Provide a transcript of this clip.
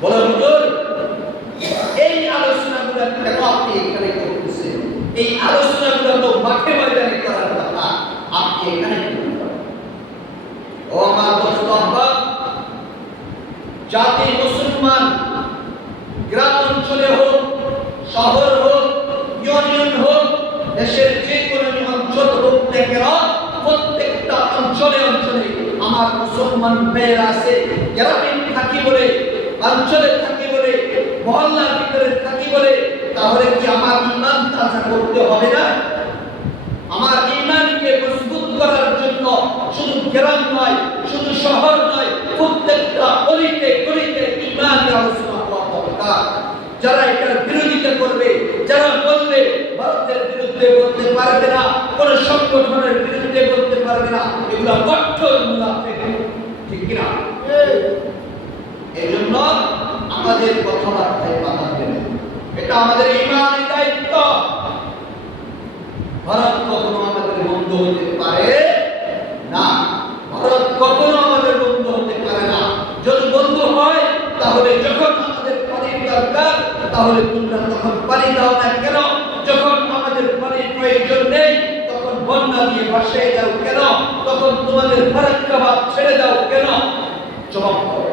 বলে হুজুর এই আলোচনাগুলো কেন আপনি এখানে করতেছেন? এই আলোচনাগুলো তো মাঠে ময়দানে করার কথা, আপনি এখানে কেন করেন? ও আমার দোস্ত আহ্বাব, জাতি মুসলমান গ্রাম অঞ্চলে হোক, শহর হোক, ইউনিয়ন হোক, দেশের যে কোনো অঞ্চল হোক না কেন, প্রত্যেকটা অঞ্চলে অঞ্চলে আমার মুসলমান ভাইয়েরা আছে। গ্রামে থাকি বলে, অঞ্চলে থাকি বলে, মহল্লার ভিতরে থাকি বলে, তাহলে কি আমার ঈমান তাজা করতে হবে না? আমার ঈমানকে মজবুত করার জন্য শুধু গ্রাম নয়, শুধু শহর নয়, প্রত্যেকটা গলিতে গলিতে ঈমানের আলোচনা হওয়া দরকার। যারা এটার বিরোধিতা করবে, যারা বলবে ভারতের বিরুদ্ধে বলতে পারবে না, কোন সংগঠনের বিরুদ্ধে বলতে পারবে না, এগুলো গঠন মুনাফিক, ঠিক কিনা? এই জন্য আমাদের কথাবার্তায় বাধা দেবে, এটা আমাদের ঈমানের দায়িত্ব। ভারত কখনো আমাদের বন্ধু হতে পারে না, ভারত কখনো আমাদের বন্ধু হতে পারে না। যদি বন্ধু হয় তাহলে যখন আমাদের পানির দরকার, তাহলে তোমরা তখন পানি দাও না কেন? যখন আমাদের পানির প্রয়োজন নেই তখন বন্যা দিয়ে ভাসিয়ে দাও কেন? তখন তোমাদের ফারাক্কাবাদ ছেড়ে দাও কেন? জবাব দাও।